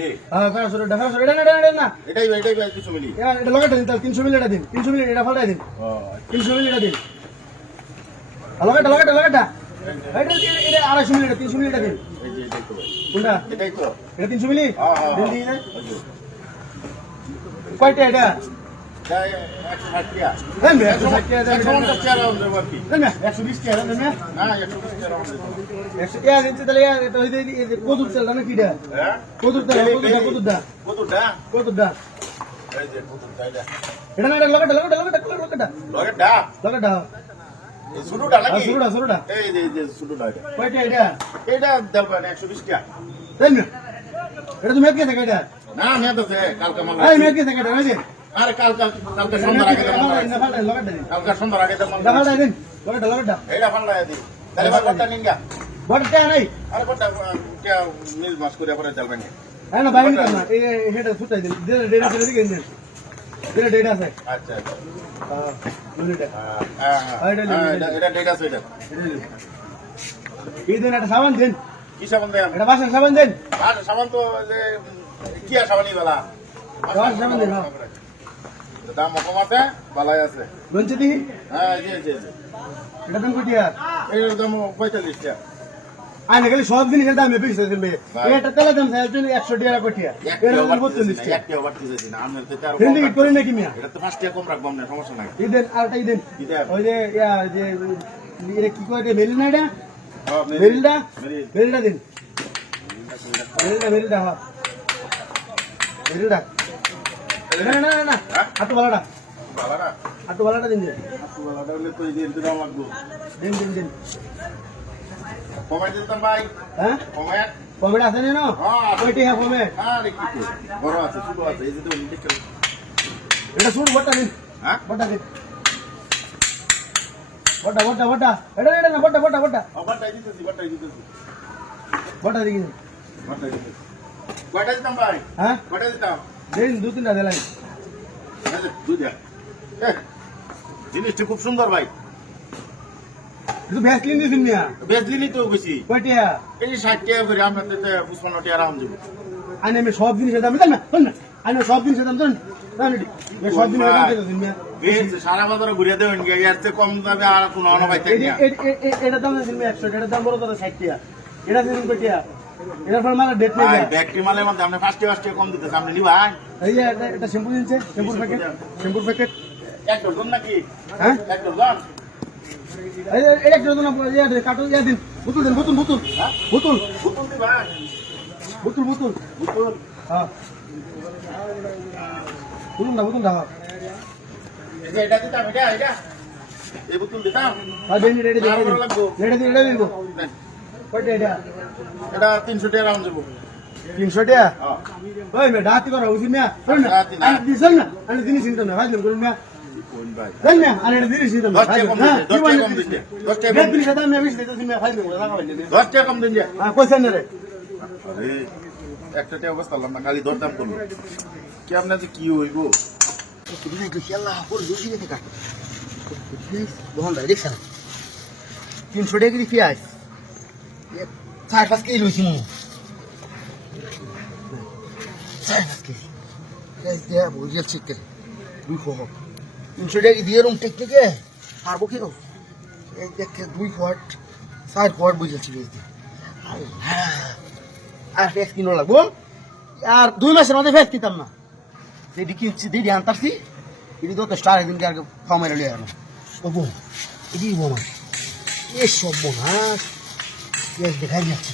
দে হ্যাঁ ফেরাসুর এটা না এটাই ভাই 200 মিলি এটা লগাটা দিন তাহলে 300 মিলি এটা দিন 300 মিলি এটা ফালটাই দিন ও 300 মিলি এটা দিন লগাটা এটা 250 মিলি এটা 300 মিলি এটা দিন এই যে এটাই তো ভাই কোনটা এটাই তো এটা 300 মিলি হ্যাঁ দিন দিয়ে কয়টা এটা যাই 160 টাকা দেন 160 টাকা দেন 150 টাকা রাউন্ড দেব আর কি দেন 120 টাকা দেন না না 120 টাকা রাউন্ড দেব 100 টাকা দিতে তাহলে এটা হইছে কদুর তেল না কিটা হ্যাঁ কদুর তেল কদুরটা কতটা কদুর এই যে কতটা এটা না এটা লগাটা লগেটা এই শুরুটা নাকি শুরুটা এই যে শুরুটা এটা কয়টা এটা এটা দেব 120 টাকা দেন না এটা তুমি কে থেকে এটা না নিয়ে তো কালকে মাল এই মেয়ে কে থেকে এটা নাকি আরে কালকে সন্ধ্যার আগে দেব লগাটা দিন কালকে সন্ধ্যার আগে দেব লগাটা দিন লগাটা এইটা ফান্ডা দি তাহলে বারটা নিঙ্গা বড়টা নাই আরে বড়টা কে মিল মাস করে পরে চলবেন হ্যাঁ না বাইরে না এই হেটা ফুটাই দিন ডেটা দিকে দিন ডেটা আছে আচ্ছা আচ্ছা হ্যাঁ মিনিট এটা ডেটা আছে এটা এই দিন একটা সাবান দিন কি সাবান দেন এটা বাসন সাবান দিন আর সাবান তো যে কি আর সাবানই বালা বাসন সাবান দিন দাম কম আছে বালাই আছে লঞ্চ দিই হ্যাঁ জি এটা দাম কটিয়া এর দাম 45 টাকা আনে খালি সব জিনিসের দাম বেশি দিবে এটা তেলের দাম 100 টাকা কটিয়া এর দাম 42 টাকা একটা বাড়তি যাচ্ছে না আমরা তো তার হিন্দি করে নাকি মিয়া এটা তো 5 টাকা কম রাখবো না সমস্যা নাই ইদেন আরটা ইদেন ওই যে যে এটা কি করে মেরিল না এটা হ্যাঁ মেরিলটা মেরিল মেরিলটা দিন মেরিলটা হ্যাঁ মেরিলটা না আটু বালাটা বালারা আটু বালাটা দিন আটু বালাটা হলে তো এই যে দাম লাগবে দিন কমাই দিতাম ভাই হ্যাঁ কমাই কমেট আছে না হ্যাঁ কয়টি হ্যাঁ কমে আরে কি তো বড় আছে ছোট আছে এই যে তো দেখতে এটা শুরু বটা দিন হ্যাঁ বটা দিন বটা এটা না বটা বাটাই দিতেছি বটা দিন কয়টা দিতাম ভাই হ্যাঁ কয়টা দিতাম দিন দু তিনটা দিলাই দুইটা জিনিসটা খুব সুন্দর ভাই একটু ভ্যাসলিন দিন মিয়া বেজলিনি তো বেশি কয়টিয়া এই 60 টাকা করে আমরা তো 55 টাকা আরাম দেব আনে আমি সব জিনিসের দাম দেন না আনে সব জিনিসের দাম দেন সব জিনিসের দাম দিন মিয়া বেশ সারা বাজারে ঘুরে দেবেন কি এর চেয়ে কম দামে আর কোনো অন্য ভাই থাকে না এটা দাম দিন মিয়া 100 এটার দাম বড় তো 60 টাকা এটা দিন কয়টিয়া এটার পর মারা ডেট নেই ভাই ব্যাকটি মালের মধ্যে আপনি 5 টাকা কম দিতে সামনে নি ভাই এই যে এটা শ্যাম্পু দিনছে শ্যাম্পুর প্যাকেট এক ডজন নাকি হ্যাঁ এক ডজন এই এক ডজন কাটো দিন বোতল দিন বোতল বোতল দি ভাই বোতল হ্যাঁ বোতল না এই যে এটা দিতাম এটা এই বোতল দিতাম হ্যাঁ দিন রেডি আর বড় লাগবো দিন কয়টা এটা 300 টাকা আরাম দেব 300 টাকা হ্যাঁ ওই মে ডাতি করা উজি মিয়া ডাহাতি না। আমি দিছেন না আমি জিনিস চিন্তা না ভাই করুন মিয়া কোন ভাই দেন মিয়া আমি এটা জিনিস চিন্তা না 10 টাকা কম দিতে 10 টাকা কম দিতে 10 টাকা বেদ কম জিনিস দাম আমি বেশি দিতেছি মিয়া ভাই না লাগাই দিন 10 টাকা কম দিন যে হ্যাঁ কইছেন না রে এই একটা টাকা অবস্থা আল্লাহ না খালি দরদাম করলো কি আপনার যে কি হইব তুমি একটু খেলা করে দুজি দেখে কাট বহন দাই দেখছ না 300 টাকা কি পেঁয়াজ 4-5 কেজি লইছি মু 4-5 কেজি এই দিয়া বুঝল ঠিক করে দুই ফোহ 300 টাকা দিয়ে রুম টেক থেকে পারবো কি গো এই দেখে 2 ফট 4 ফট বুঝলছি বেশ আর ফেস কিনো লাগবো আর 2 মাসের মধ্যে ফেস দিতাম না যেটি কিনছি দিদি আনতারছি এটি তো স্টার একদিন আগে ফার্মারে লিয়ে আনো বাবু এটি বোমা এ সব বোনাস দেখাই যাচ্ছে